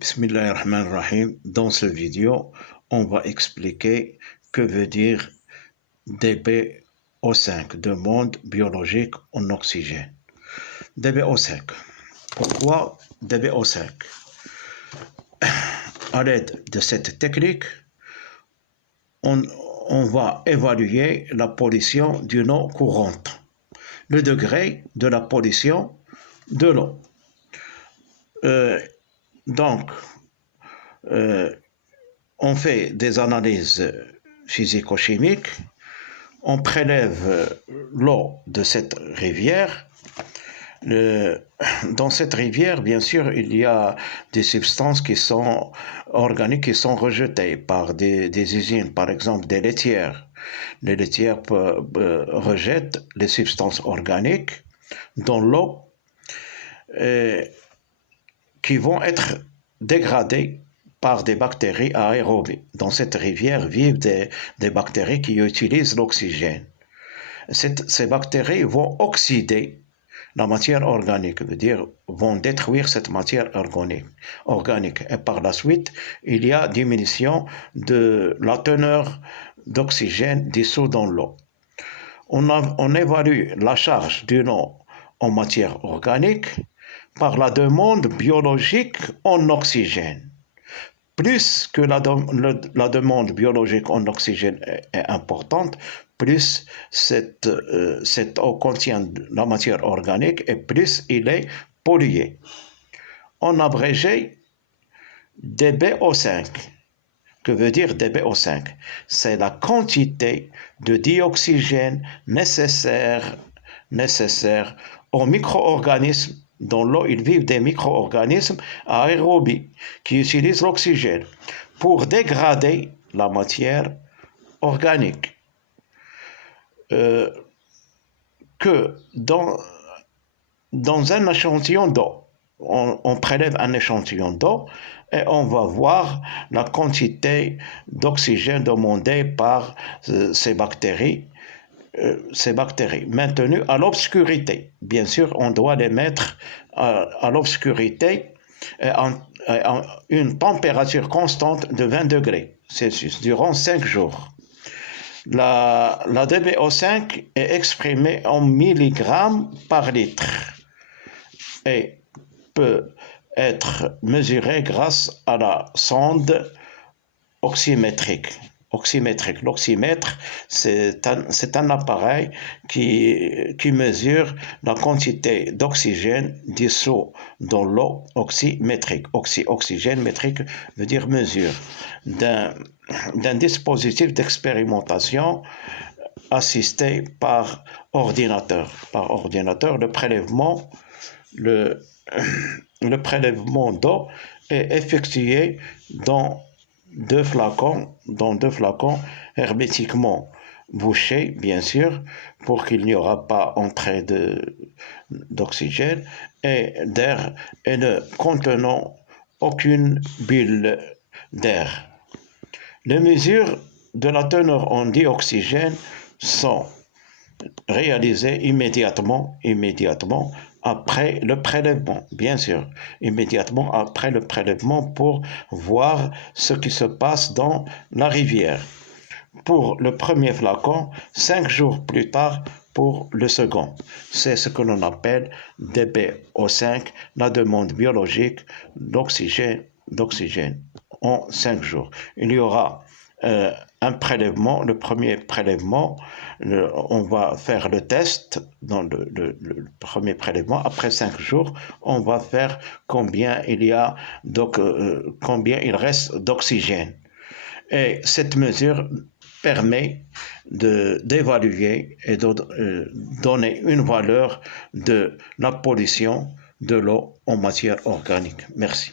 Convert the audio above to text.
Bismillahirrahmanirrahim. Dans cette vidéo, on va expliquer que veut dire DbO5, demande biologique en oxygène. DbO5. Pourquoi DbO5? À l'aide de cette technique, on va évaluer la pollution d'une eau courante, le degré de la pollution de l'eau. Donc, on fait des analyses physico-chimiques, on prélève l'eau de cette rivière. Dans cette rivière, bien sûr, il y a des substances qui sont organiques qui sont rejetées par des usines, par exemple des laitières. Les laitières rejettent les substances organiques dans l'eau qui vont être dégradées par des bactéries aérobes. Dans cette rivière vivent des bactéries qui utilisent l'oxygène. Ces bactéries vont oxyder la matière organique, c'est-à-dire vont détruire cette matière organique. Et par la suite, il y a diminution de la teneur d'oxygène dissous dans l'eau. On évalue la charge d'une eau en matière organique par la demande biologique en oxygène. Plus que la demande biologique en oxygène est importante, plus cette eau contient la matière organique et plus il est pollué. En abrégé, DbO5. Que veut dire DbO5? C'est la quantité de dioxygène nécessaire aux micro-organismes. Dans l'eau, ils vivent des micro-organismes aérobes qui utilisent l'oxygène pour dégrader la matière organique. Que dans un échantillon d'eau, on prélève un échantillon d'eau et on va voir la quantité d'oxygène demandée par ces bactéries maintenues à l'obscurité. Bien sûr, on doit les mettre à l'obscurité à une température constante de 20 degrés Celsius durant 5 jours. La DbO5 est exprimée en milligrammes par litre et peut être mesurée grâce à la sonde oxymétrique. L'oxymètre, c'est un appareil qui mesure la quantité d'oxygène dissous dans l'eau oxymétrique. Oxygène métrique veut dire mesure d'un dispositif d'expérimentation assisté par ordinateur. Le prélèvement d'eau est effectué dans deux flacons hermétiquement bouchés, bien sûr, pour qu'il n'y aura pas entrée d'oxygène et d'air et ne contenant aucune bulle d'air. Les mesures de la teneur en dioxygène sont réalisées immédiatement après le prélèvement, bien sûr, immédiatement après le prélèvement pour voir ce qui se passe dans la rivière. Pour le premier flacon, 5 jours plus tard pour le second. C'est ce que l'on appelle DbO5, la demande biologique d'oxygène en 5 jours. Il y aura un prélèvement, le premier prélèvement, on va faire le test dans le premier prélèvement. Après 5 jours, on va faire combien il reste d'oxygène. Et cette mesure permet d'évaluer et de donner une valeur de la pollution de l'eau en matière organique. Merci.